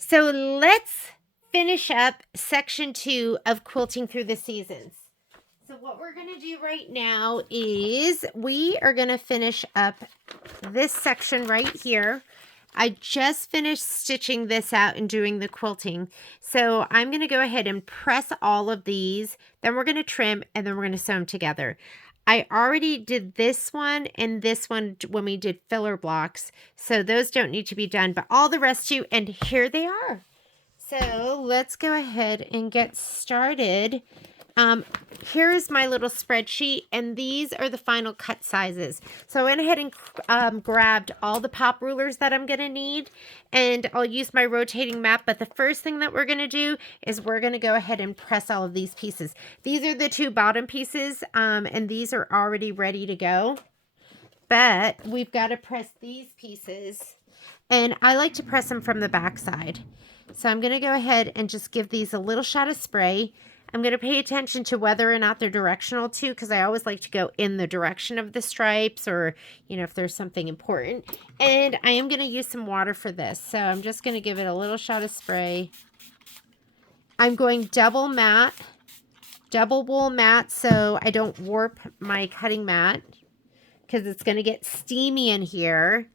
So let's finish up section 2 of quilting through the seasons. So what we're going to do right now is we are going to finish up this section right here. I just finished stitching this out and doing the quilting. So I'm going to go ahead and press all of these. Then we're going to trim and then we're going to sew them together. I already did this one and this one when we did filler blocks. So those don't need to be done, but all the rest do. And here they are. So let's go ahead and get started. Here is my little spreadsheet, and these are the final cut sizes. So I went ahead and grabbed all the pop rulers that I'm going to need, and I'll use my rotating map. But the first thing that we're going to do is we're going to go ahead and press all of these pieces. These are the 2 bottom pieces, and these are already ready to go. But we've got to press these pieces, and I like to press them from the back side. So I'm going to go ahead and just give these a little shot of spray. I'm going to pay attention to whether or not they're directional too, because I always like to go in the direction of the stripes, or, you know, if there's something important. And I am going to use some water for this. So I'm just going to give it a little shot of spray. I'm going double wool mat, so I don't warp my cutting mat, because it's going to get steamy in here.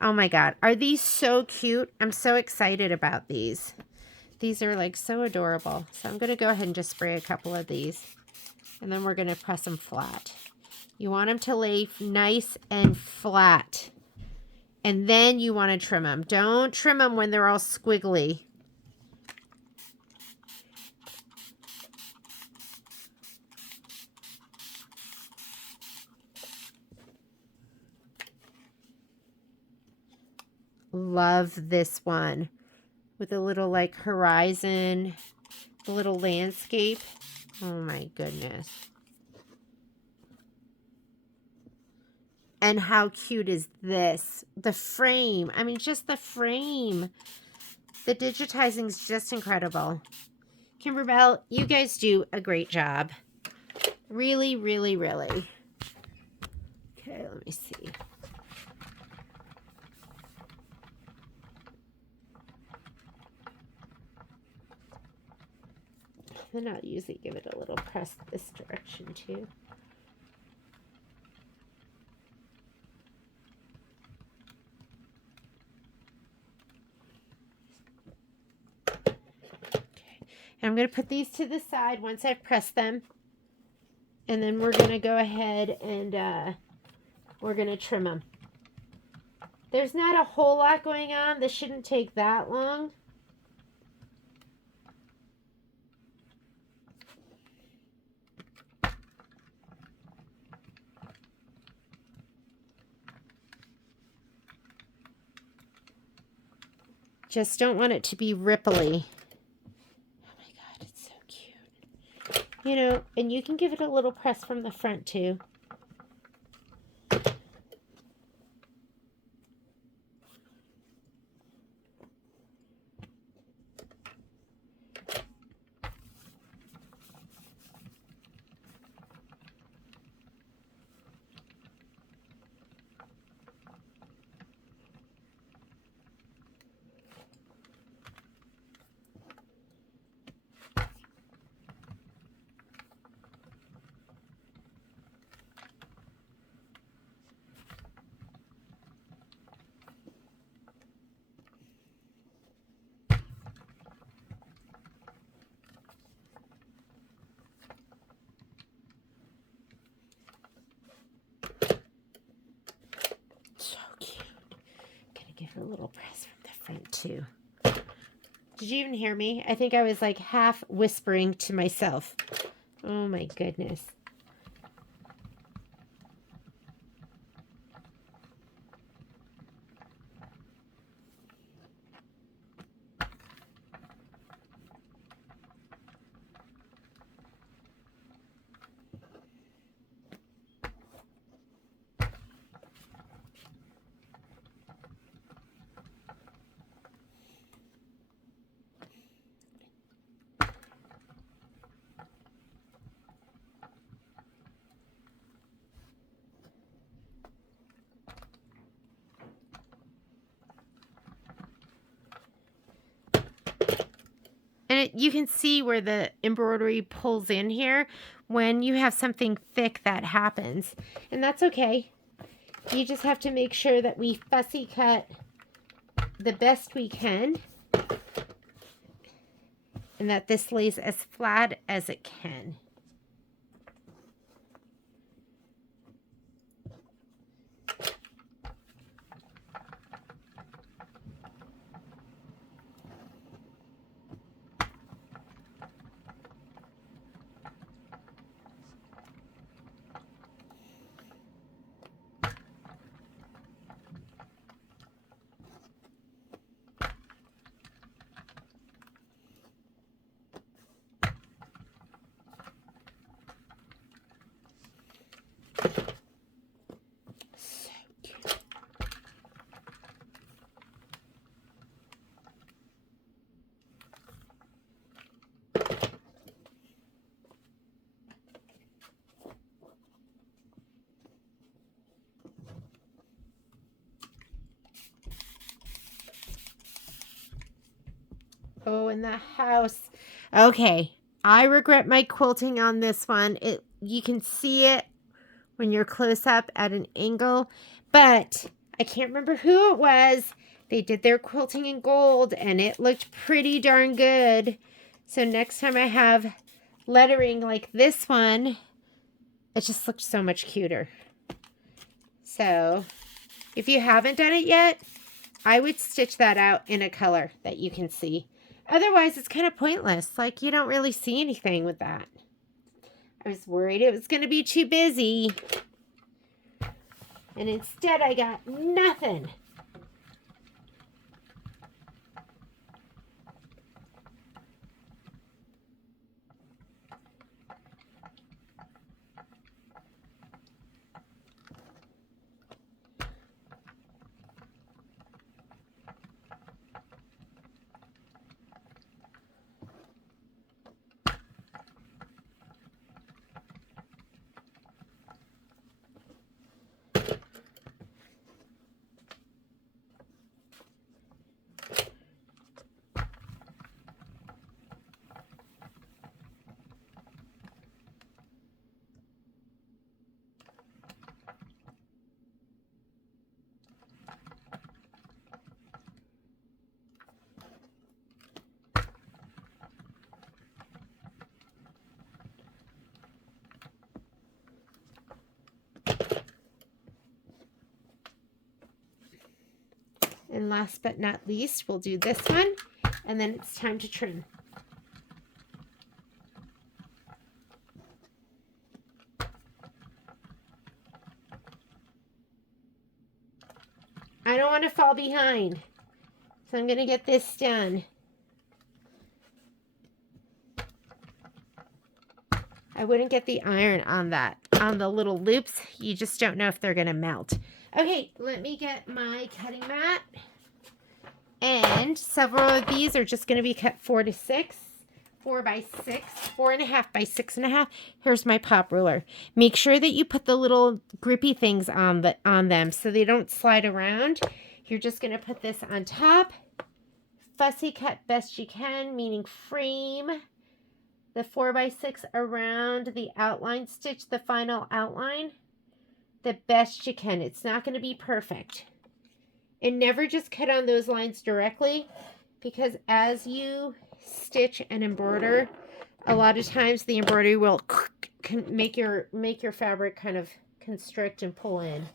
Oh my God. Are these so cute? I'm so excited about these. These are like so adorable. So I'm going to go ahead and just spray a couple of these. And then we're going to press them flat. You want them to lay nice and flat. And then you want to trim them. Don't trim them when they're all squiggly. Love this one. With a little like horizon, a little landscape. Oh my goodness. And how cute is this? The frame. I mean, just the frame. The digitizing is just incredible. Kimberbell, you guys do a great job. Really, really, really. Okay, let me see. Then I'll usually give it a little press this direction too. Okay. And I'm going to put these to the side once I've pressed them. And then we're going to go ahead and we're going to trim them. There's not a whole lot going on. This shouldn't take that long. Just don't want it to be ripply. Oh my God, it's so cute. You know, and you can give it a little press from the front too. Give it a little press from the front too. Did you even hear me? I think I was like half whispering to myself. Oh my goodness. And you can see where the embroidery pulls in here. When you have something thick, that happens. And that's okay. You just have to make sure that we fussy cut the best we can. And that this lays as flat as it can. Oh, in the house. Okay. I regret my quilting on this one. You can see it when you're close up at an angle, but I can't remember who it was. They did their quilting in gold and it looked pretty darn good. So next time I have lettering like this one, it just looks so much cuter. So if you haven't done it yet, I would stitch that out in a color that you can see. Otherwise, it's kind of pointless. Like, you don't really see anything with that. I was worried it was going to be too busy. And instead, I got nothing. And last but not least, we'll do this one, and then it's time to trim. I don't want to fall behind, so I'm going to get this done. I wouldn't get the iron on that, on the little loops. You just don't know if they're going to melt. Okay, let me get my cutting mat. And several of these are just going to be cut 4 to 6, 4 by 6, 4.5 by 6.5. Here's my pop ruler. Make sure that you put the little grippy things on them so they don't slide around. You're just going to put this on top. Fussy cut best you can, meaning frame the 4 by 6 around the outline, stitch the final outline the best you can. It's not going to be perfect. And never just cut on those lines directly, because as you stitch and embroider, a lot of times the embroidery will make your fabric kind of constrict and pull in.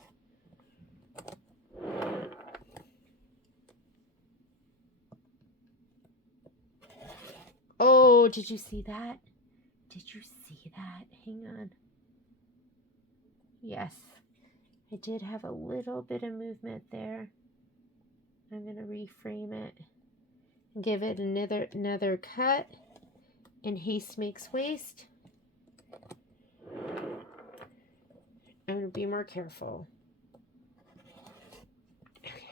Oh, did you see that? Did you see that? Hang on. Yes, I did have a little bit of movement there. I'm going to reframe it and give it another cut. And haste makes waste. I'm going to be more careful. Okay.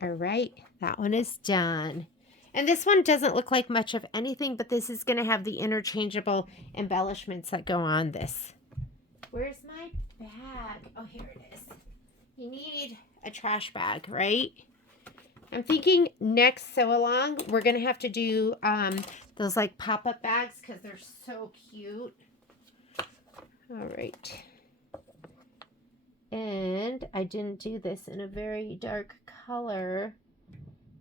All right, that one is done. And this one doesn't look like much of anything, but this is going to have the interchangeable embellishments that go on this. Where's my bag? Oh, here it is. you need a trash bag, right? I'm thinking next sew along, we're going to have to do those like pop-up bags because they're so cute. All right. And I didn't do this in a very dark color,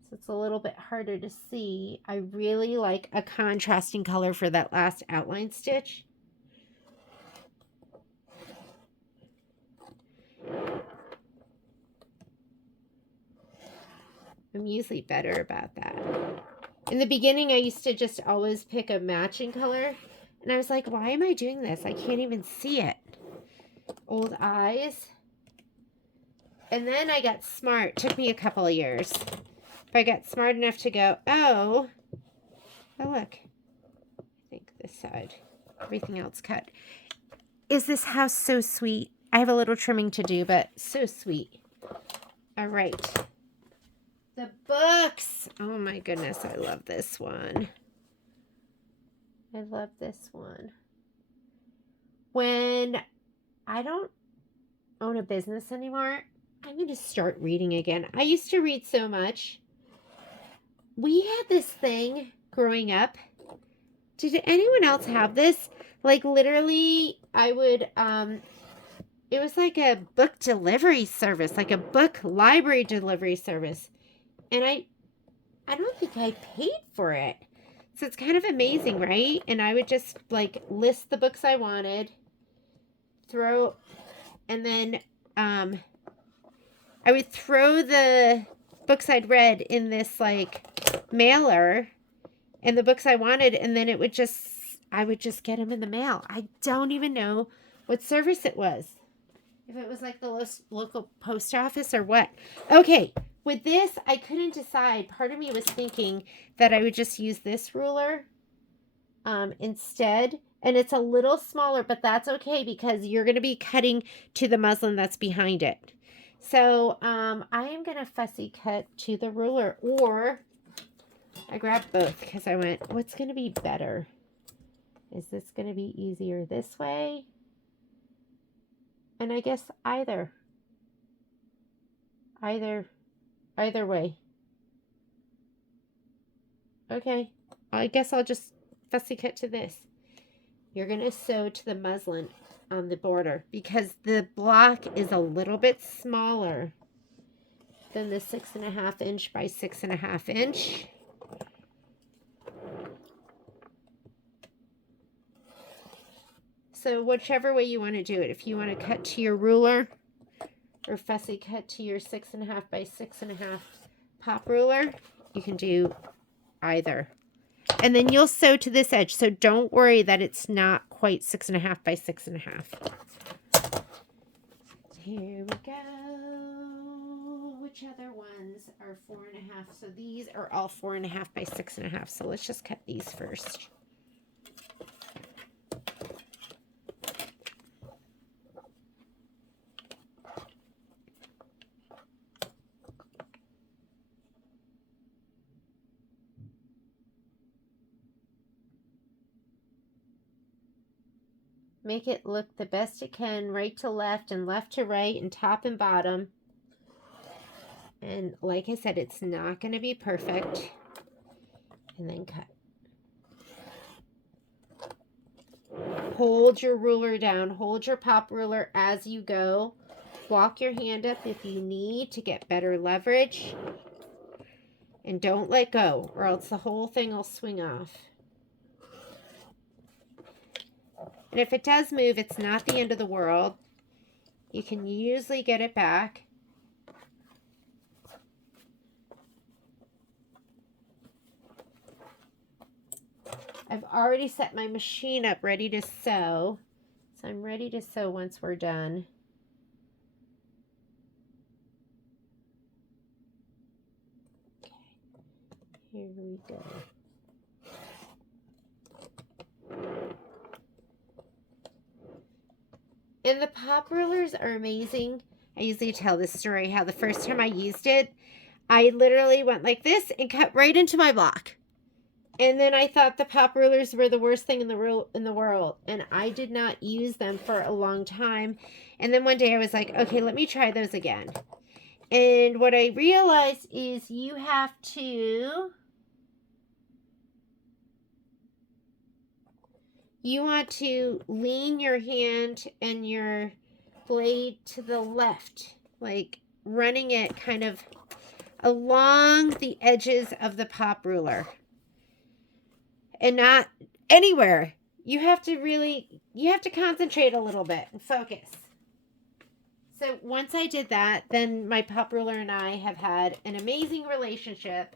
so it's a little bit harder to see. I really like a contrasting color for that last outline stitch. I'm usually better about that. In the beginning, I used to just always pick a matching color. And I was like, why am I doing this? I can't even see it. Old eyes. And then I got smart. It took me a couple of years. But I got smart enough to go, oh look. I think this side. Everything else cut. Is this house so sweet? I have a little trimming to do, but so sweet. All right. The books. Oh my goodness, I love this one. I love this one. When I don't own a business anymore, I'm going to start reading again. I used to read so much. We had this thing growing up. Did anyone else have this? Like literally, I would, it was like a book delivery service, like a book library delivery service. And I don't think I paid for it. So it's kind of amazing, right? And I would just like list the books I wanted, and then I would throw the books I'd read in this like mailer and the books I wanted, and then I would just get them in the mail. I don't even know what service it was. If it was like the local post office or what. Okay. With this, I couldn't decide. Part of me was thinking that I would just use this ruler instead. And it's a little smaller, but that's okay because you're going to be cutting to the muslin that's behind it. So I am going to fussy cut to the ruler. Or I grabbed both because I went, what's going to be better? Is this going to be easier this way? And I guess either way. Okay, I guess I'll just fussy cut to this. You're going to sew to the muslin on the border because the block is a little bit smaller than the 6.5 inch by 6.5 inch. So whichever way you want to do it, if you want to cut to your ruler or fussy cut to your 6.5 by 6.5 pop ruler, you can do either. And then you'll sew to this edge, so don't worry that it's not quite 6.5 by 6.5. Here we go. Which other ones are 4.5? So these are all 4.5 by 6.5. So let's just cut these first. Make it look the best it can, right to left and left to right and top and bottom. And like I said, it's not going to be perfect. And then cut. Hold your ruler down. Hold your pop ruler as you go. Walk your hand up if you need to get better leverage. And don't let go or else the whole thing will swing off. And if it does move, it's not the end of the world. You can usually get it back. I've already set my machine up ready to sew. So I'm ready to sew once we're done. Okay, here we go. And the pop rulers are amazing. I usually tell this story how the first time I used it, I literally went like this and cut right into my block. And then I thought the pop rulers were the worst thing in the world, and I did not use them for a long time. And then one day I was like, okay, let me try those again. And what I realized is you want to lean your hand and your blade to the left, like running it kind of along the edges of the pop ruler and not anywhere. You have to concentrate a little bit and focus. So once I did that, then my pop ruler and I have had an amazing relationship,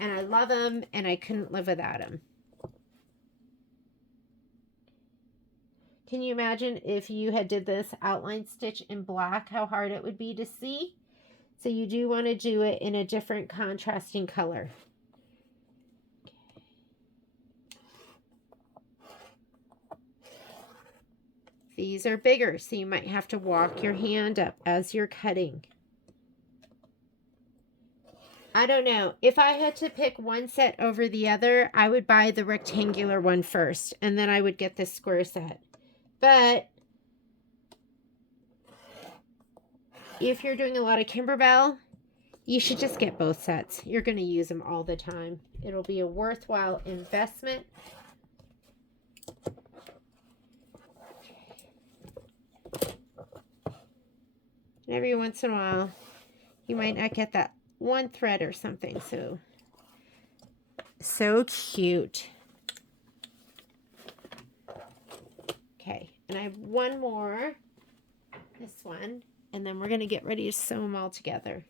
and I love him, and I couldn't live without him. Can you imagine if you had did this outline stitch in black, how hard it would be to see? So you do want to do it in a different contrasting color. These are bigger, so you might have to walk your hand up as you're cutting. I don't know. If I had to pick one set over the other, I would buy the rectangular one first, and then I would get the square set. But if you're doing a lot of Kimberbell, you should just get both sets. You're going to use them all the time. It'll be a worthwhile investment. And every once in a while, you might not get that one thread or something. So cute. Okay, and I have one more, this one, and then we're going to get ready to sew them all together.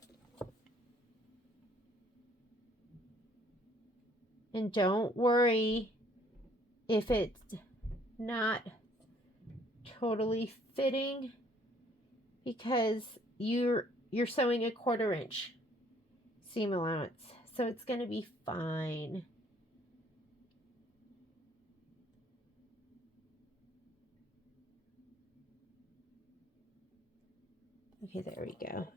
And don't worry if it's not totally fitting, because you're sewing a 1/4 inch seam allowance, so it's going to be fine. Okay, there we go.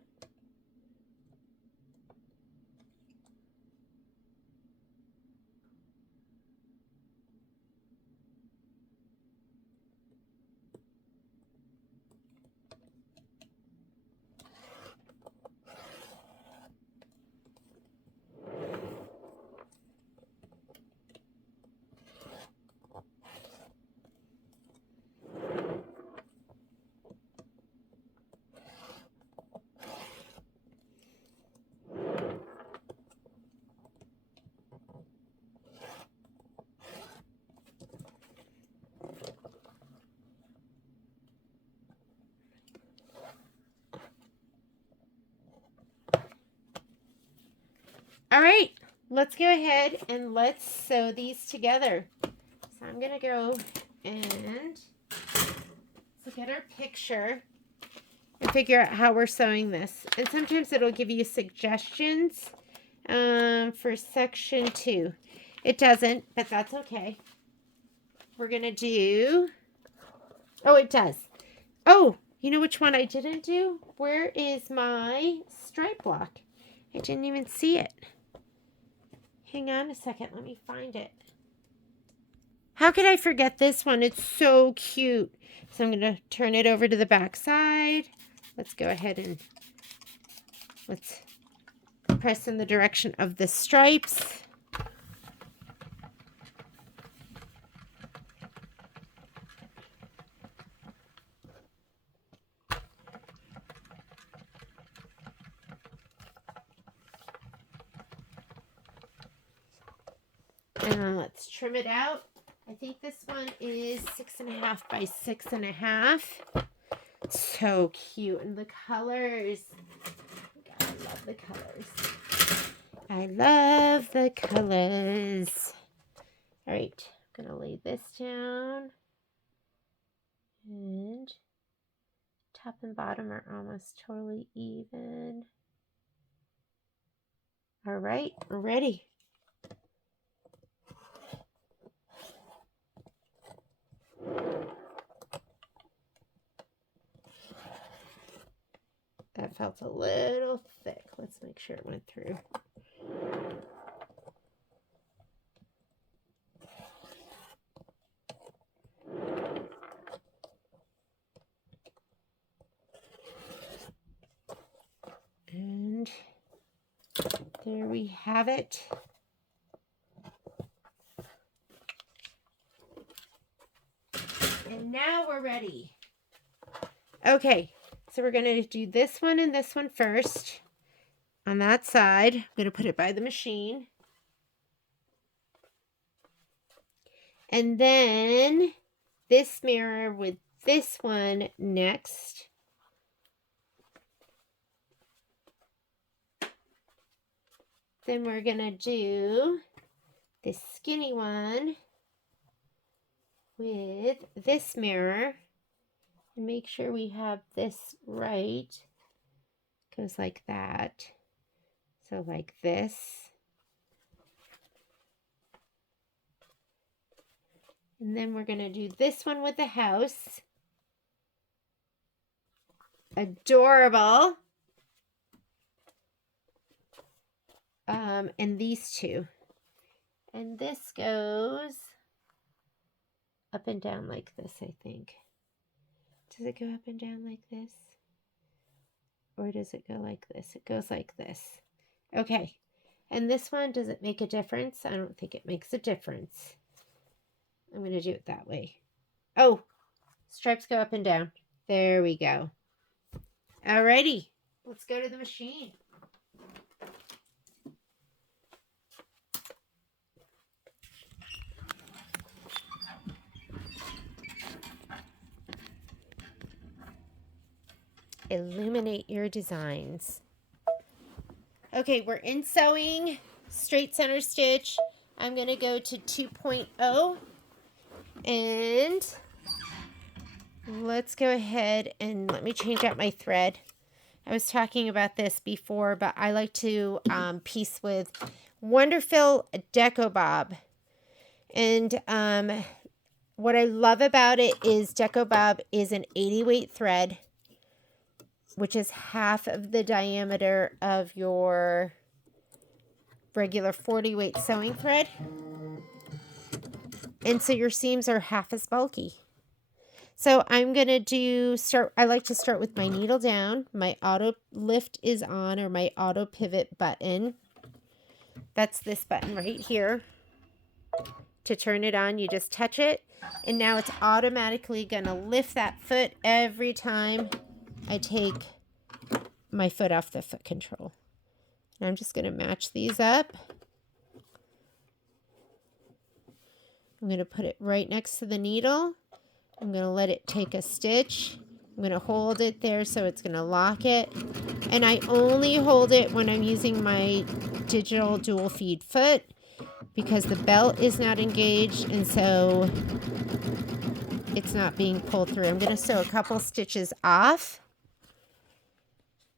All right, let's go ahead and let's sew these together. So I'm going to go and look at our picture and figure out how we're sewing this. And sometimes it'll give you suggestions for section 2. It doesn't, but that's okay. We're going to do... Oh, it does. Oh, you know which one I didn't do? Where is my stripe block? I didn't even see it. Hang on a second. Let me find it. How could I forget this one? It's so cute. So I'm going to turn it over to the back side. Let's go ahead and let's press in the direction of the stripes. And let's trim it out. I think this one is 6.5 by 6.5. So cute. And the colors. God, I love the colors. I love the colors. All right. I'm going to lay this down. And top and bottom are almost totally even. All right. We're ready. That felt a little thick. Let's make sure it went through. And there we have it. And now we're ready. Okay, so we're going to do this one and this one first. On that side, I'm going to put it by the machine. And then this mirror with this one next. Then we're going to do this skinny one with this mirror. And make sure we have this right. Goes like that. So like this. And then we're going to do this one with the house. Adorable. And these two. And this goes up and down like this, I think. Does it go up and down like this? Or does it go like this? It goes like this. Okay. And this one, does it make a difference? I don't think it makes a difference. I'm going to do it that way. Oh, stripes go up and down. There we go. Alrighty. Let's go to the machine. Illuminate your designs. Okay, we're in sewing, straight center stitch. I'm going to go to 2.0 and let's go ahead and let me change out my thread. I was talking about this before, but I like to piece with Wonderful Deco Bob. And what I love about it is Deco Bob is an 80 weight thread, which is half of the diameter of your regular 40 weight sewing thread. And so your seams are half as bulky. So I'm going to I like to start with my needle down. My auto lift is on, or my auto pivot button. That's this button right here. To turn it on, you just touch it. And now it's automatically going to lift that foot every time I take my foot off the foot control. And I'm just going to match these up. I'm going to put it right next to the needle. I'm going to let it take a stitch. I'm going to hold it there so it's going to lock it. And I only hold it when I'm using my digital dual feed foot because the belt is not engaged and so it's not being pulled through. I'm going to sew a couple stitches off.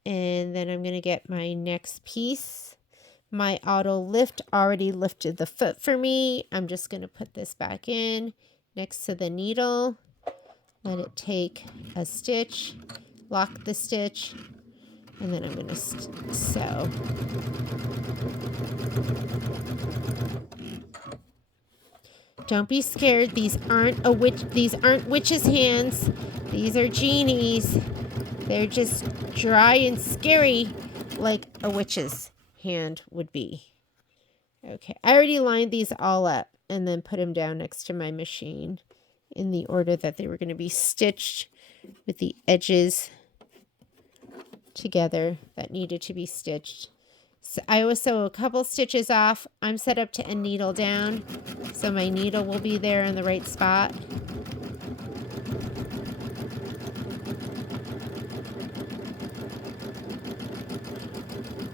And then I'm going to get my next piece. My auto lift already lifted the foot for me. I'm just going to put this back in next to the needle. Let it take a stitch. Lock the stitch. And then I'm going to sew. Don't be scared. These aren't witches' hands. These are genies. They're just dry and scary like a witch's hand would be. Okay, I already lined these all up and then put them down next to my machine in the order that they were going to be stitched with the edges together that needed to be stitched. So I always sew a couple stitches off. I'm set up to a needle down, so my needle will be there in the right spot.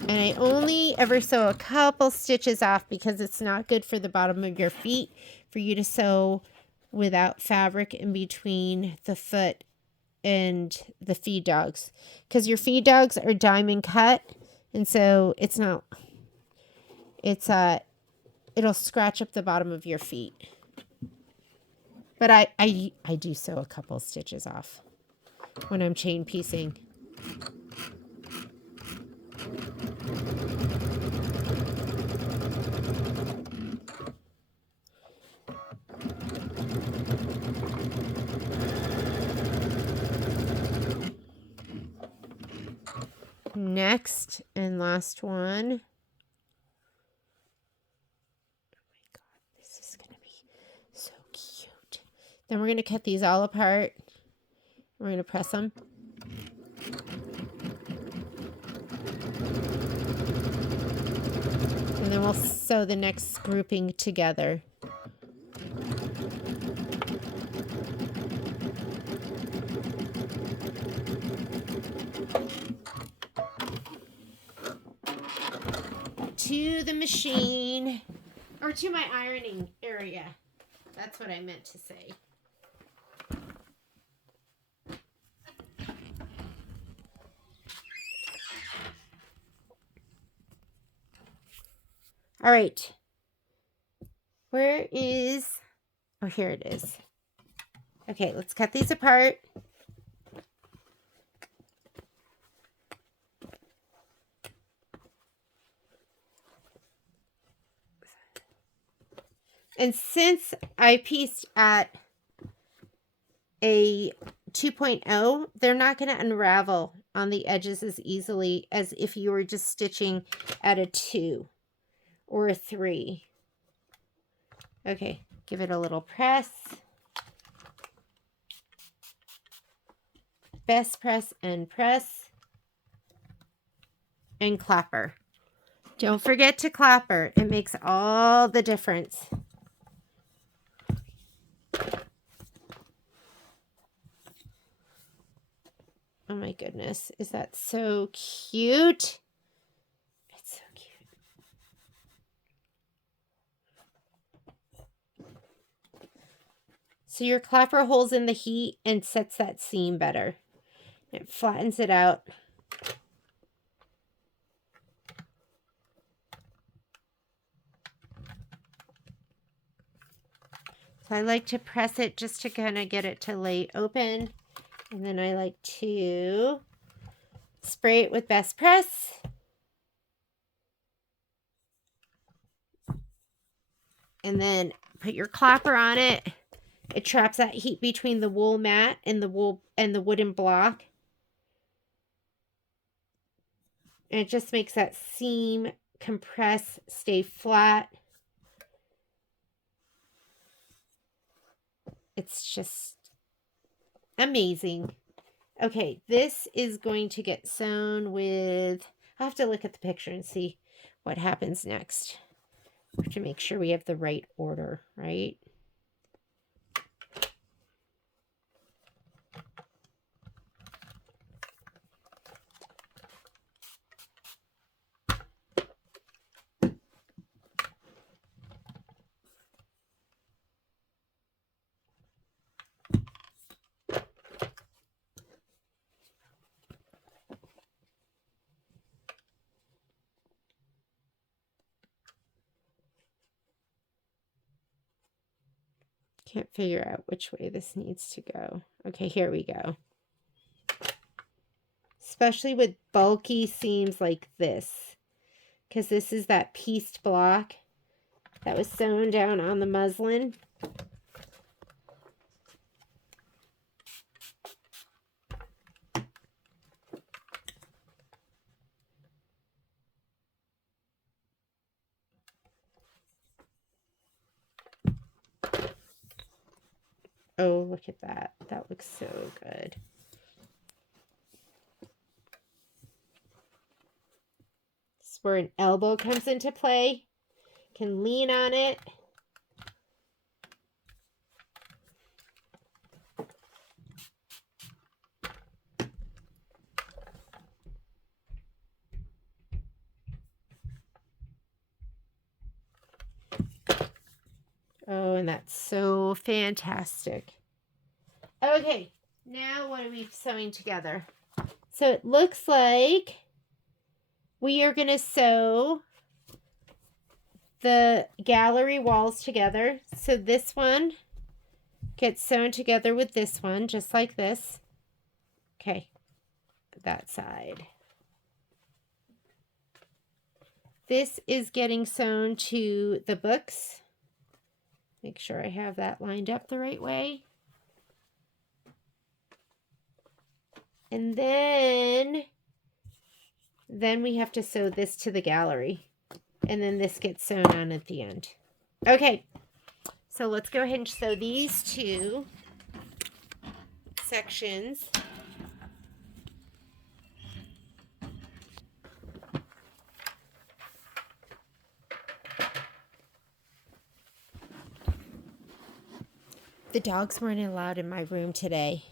And I only ever sew a couple stitches off because it's not good for the bottom of your feet for you to sew without fabric in between the foot and the feed dogs. Because your feed dogs are diamond cut, and so it'll scratch up the bottom of your feet. But I do sew a couple stitches off when I'm chain piecing. Next and last one. Oh my God, this is going to be so cute. Then we're going to cut these all apart. We're going to press them. And then we'll sew the next grouping together. To the machine, or to my ironing area. That's what I meant to say. All right. Where is, oh, here it is. Okay, let's cut these apart. And since I pieced at a 2.0, they're not going to unravel on the edges as easily as if you were just stitching at a 2 or a 3. Okay, give it a little press. Best press and clapper. Don't forget to clapper. It makes all the difference. Oh my goodness. Is that so cute? It's so cute. So your clapper holds in the heat and sets that seam better. It flattens it out. So I like to press it just to kind of get it to lay open. And then I like to spray it with Best Press. And then put your clapper on it. It traps that heat between the wool mat and the wooden block. And it just makes that seam compress, stay flat. It's just amazing. Okay, this is going to get sewn with, I'll have to look at the picture and see what happens next. We have to make sure we have the right order, right? Can't figure out which way this needs to go. Okay, here we go. Especially with bulky seams like this, because this is that pieced block that was sewn down on the muslin. Oh, look at that. That looks so good. This is where an elbow comes into play. Can lean on it. Oh, and that's so fantastic. Okay, now what are we sewing together? So it looks like we are going to sew the gallery walls together. So this one gets sewn together with this one, just like this. Okay, that side. This is getting sewn to the books. Make sure I have that lined up the right way. And then Then we have to sew this to the gallery. And then this gets sewn on at the end. Okay, so let's go ahead and sew these two sections. The dogs weren't allowed in my room today.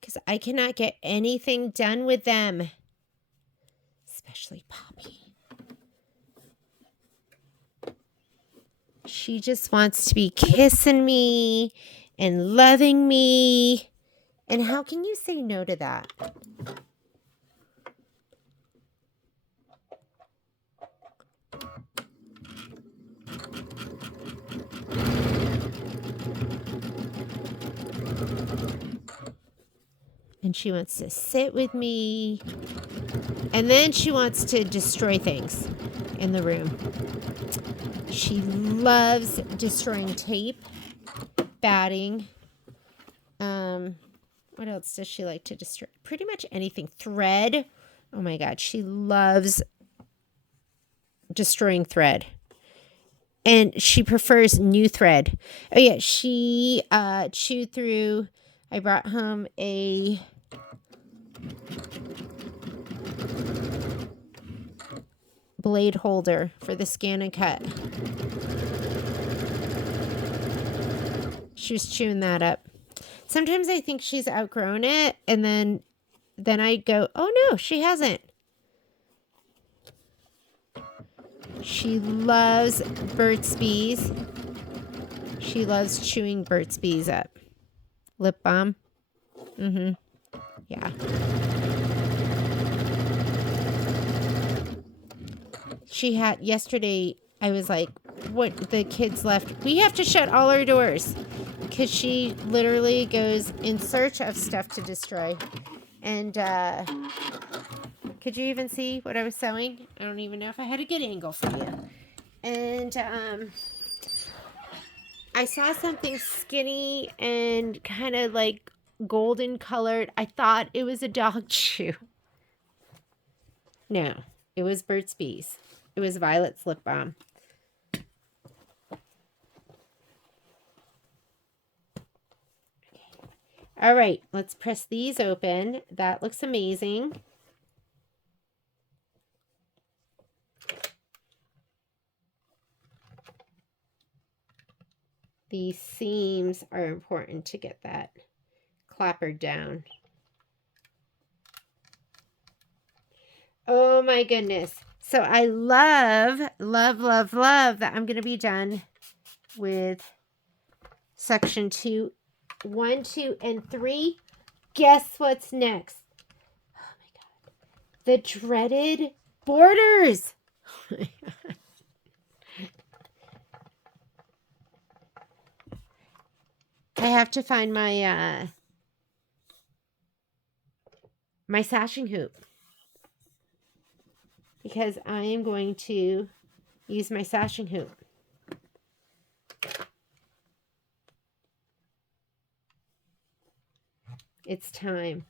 Because I cannot get anything done with them. Especially Poppy. She just wants to be kissing me and loving me. And how can you say no to that? And she wants to sit with me. And then she wants to destroy things in the room. She loves destroying tape, batting. What else does she like to destroy? Pretty much anything. Thread. Oh my God. She loves destroying thread. And she prefers new thread. Oh yeah. She chewed through. I brought home a blade holder for the scan and cut. She was chewing that up. Sometimes I think she's outgrown it, and then I go, oh no, she hasn't. She loves Burt's Bees. She loves chewing Burt's Bees up. Lip balm. Yeah. She had, yesterday, I was like, what, the kids left. We have to shut all our doors. Because she literally goes in search of stuff to destroy. And, could you even see what I was sewing? I don't even know if I had a good angle for you. And, I saw something skinny and kind of like golden colored. I thought it was a dog chew. No, it was Burt's Bees. It was Violet's lip balm. All right, let's press these open. That looks amazing. These seams are important to get that clappered down. Oh my goodness. So I love that I'm going to be done with section 2, 1, 2, and 3. Guess what's next? Oh my God. The dreaded borders. Oh my God. I have to find my my sashing hoop, because I am going to use my sashing hoop. It's time.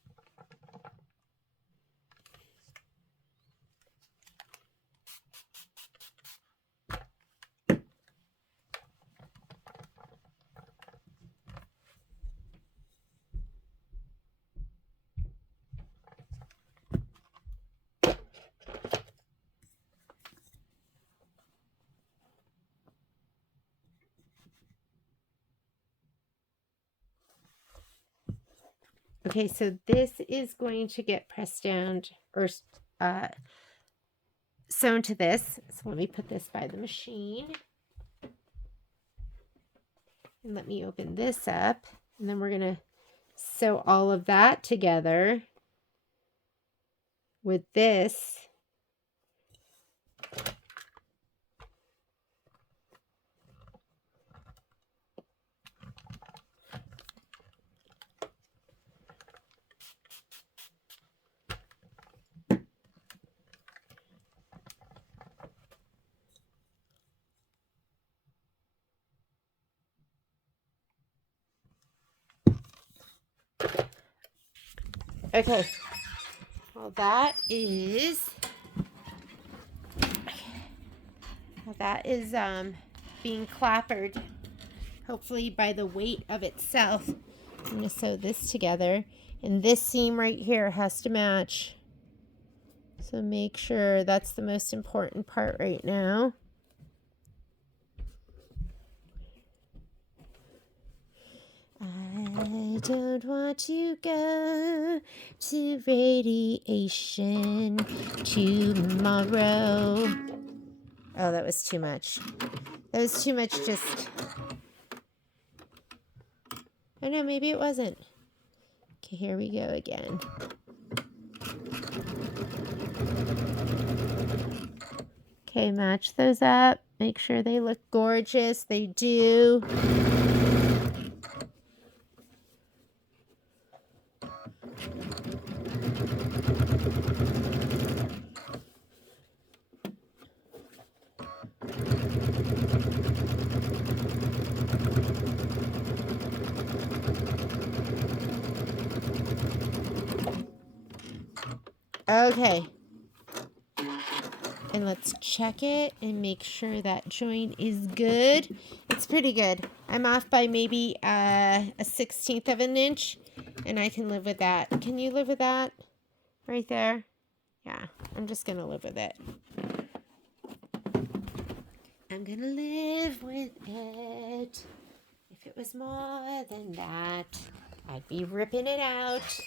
Okay, so this is going to get pressed down or sewn to this. So let me put this by the machine. And let me open this up. And then we're going to sew all of that together with this. Okay. Well, that is being clappered, hopefully by the weight of itself. I'm going to sew this together, and this seam right here has to match. So make sure that's the most important part right now. I don't want to go to radiation tomorrow. Oh, that was too much. That was too much just... Oh no, maybe it wasn't. Okay, here we go again. Okay, match those up. Make sure they look gorgeous. They do. Okay. And let's check it and make sure that joint is good. It's pretty good. I'm off by maybe a 1/16 of an inch, and I can live with that. Can you live with that? Right there? Yeah, I'm just going to live with it. I'm going to live with it. If it was more than that, I'd be ripping it out.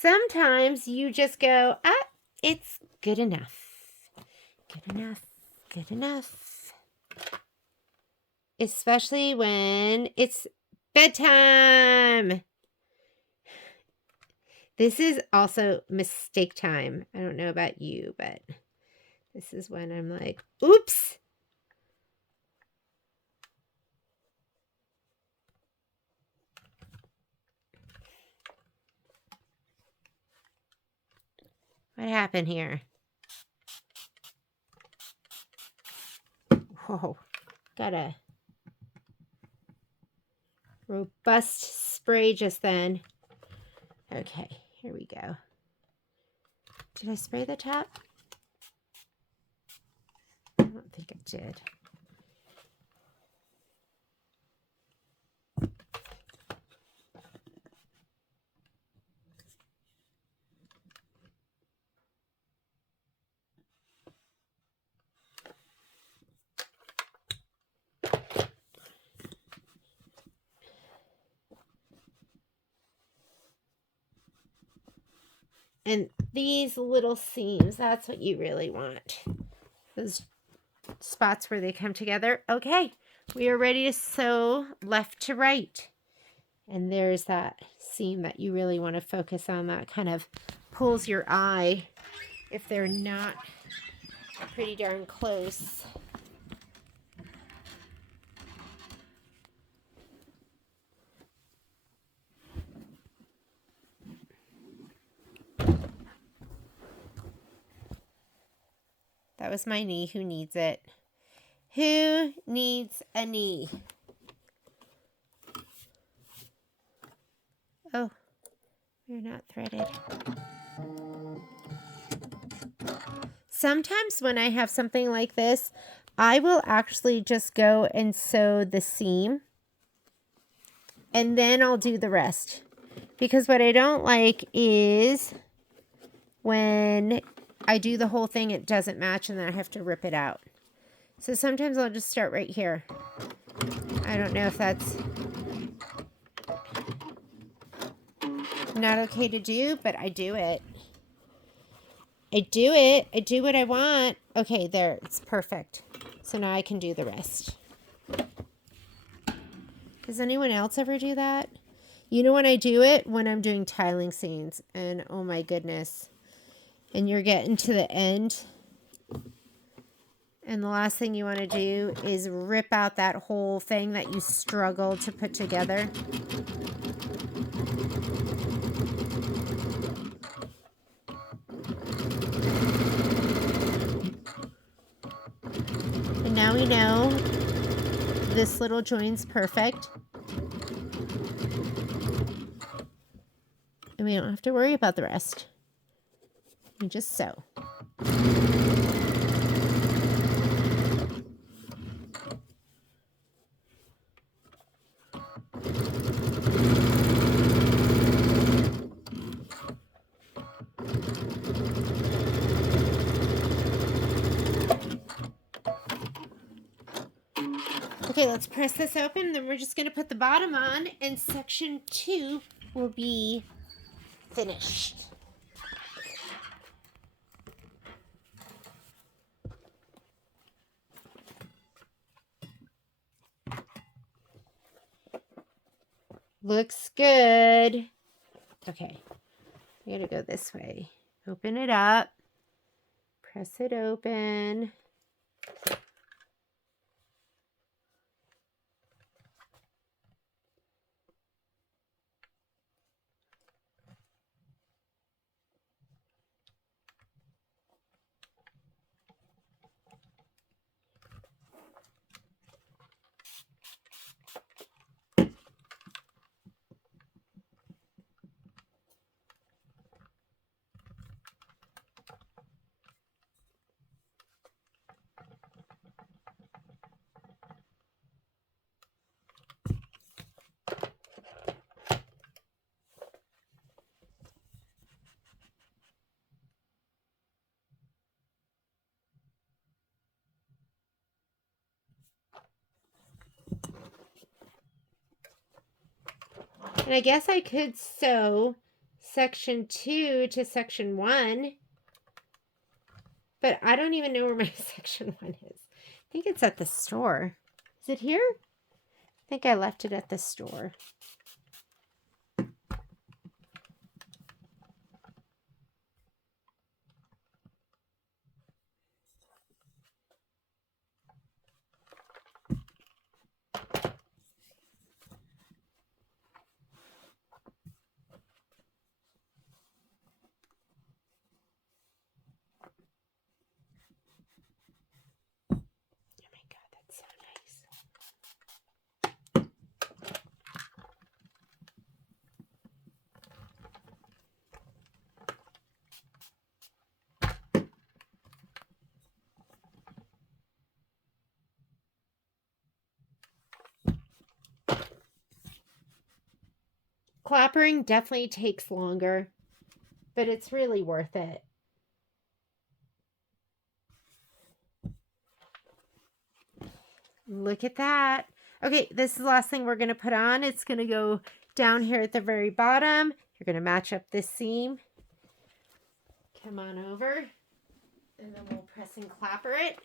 Sometimes you just go, it's good enough. Good enough. Good enough. Especially when it's bedtime. This is also mistake time. I don't know about you, but this is when I'm like, oops. What happened here? Whoa, got a robust spray just then. Okay, here we go. Did I spray the top? I don't think I did. And these little seams, that's what you really want. Those spots where they come together. Okay, we are ready to sew left to right. And there's that seam that you really want to focus on. That kind of pulls your eye if they're not pretty darn close. That was my knee. Who needs it? Who needs a knee? Oh, we're not threaded. Sometimes when I have something like this, I will actually just go and sew the seam, and then I'll do the rest. Because what I don't like is when I do the whole thing, it doesn't match, and then I have to rip it out. So sometimes I'll just start right here. I don't know if that's not okay to do, but I do it. I do it. I do what I want. Okay, there. It's perfect. So now I can do the rest. Does anyone else ever do that? You know when I do it? When I'm doing tiling scenes. And oh my goodness. And you're getting to the end. And the last thing you want to do is rip out that whole thing that you struggled to put together. And now we know this little joint's perfect. and we don't have to worry about the rest. You just sew. Okay, let's press this open, then we're just going to put the bottom on, and section 2 will be finished. Looks good. Okay, I gotta go this way. Open it up. Press it open. And I guess I could sew section 2 to section 1, but I don't even know where my section 1 is. I think it's at the store. Is it here? I think I left it at the store. Clappering definitely takes longer, but it's really worth it. Look at that. Okay, this is the last thing we're going to put on. It's going to go down here at the very bottom. You're going to match up this seam. Come on over, and then we'll press and clapper it.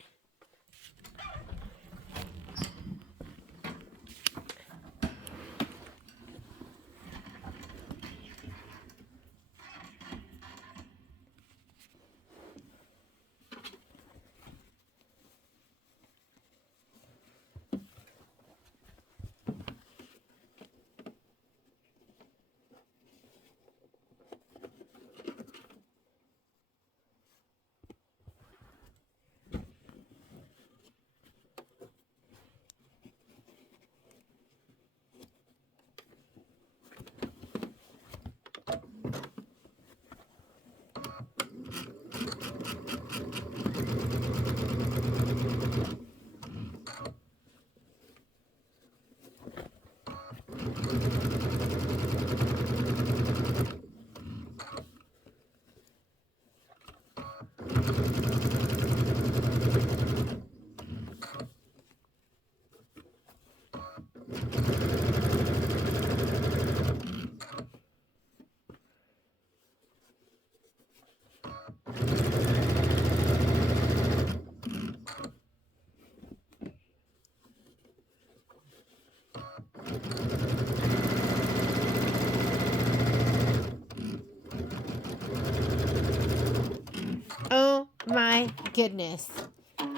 Oh my goodness.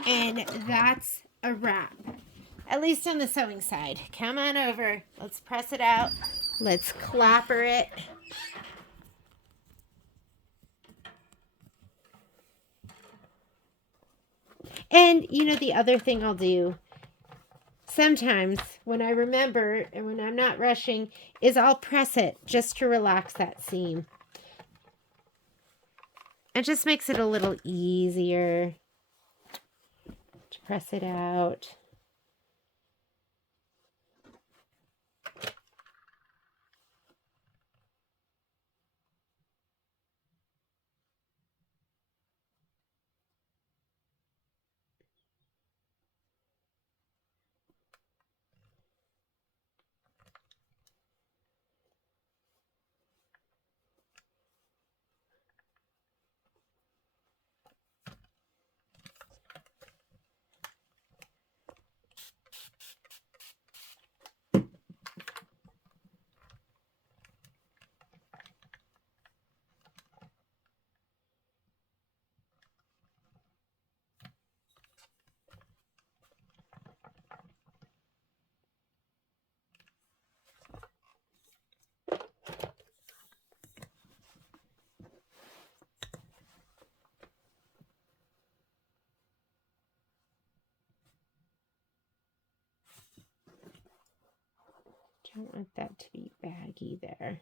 And that's a wrap. At least on the sewing side. Come on over. Let's press it out. Let's clapper it. And you know, the other thing I'll do, sometimes when I remember and when I'm not rushing is I'll press it just to relax that seam. It just makes it a little easier to press it out. Don't want that to be baggy there.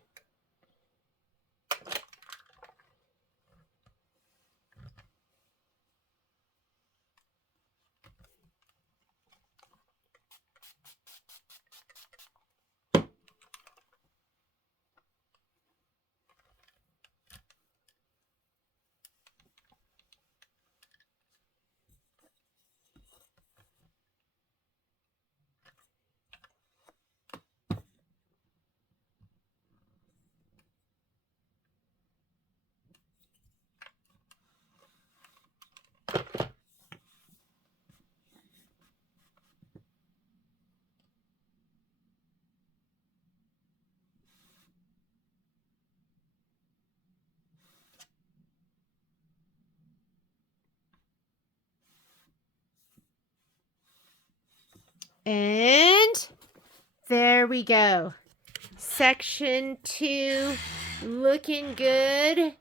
And there we go. Section 2 looking good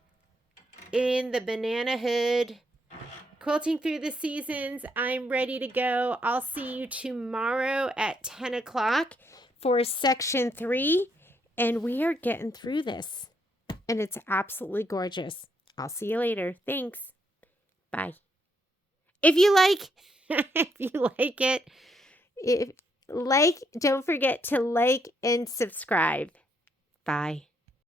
in the banana hood. Quilting through the seasons. I'm ready to go. I'll see you tomorrow at 10 o'clock for section 3. And we are getting through this. And it's absolutely gorgeous. I'll see you later. Thanks. Bye. If you like, if you like it, don't forget to like and subscribe. Bye.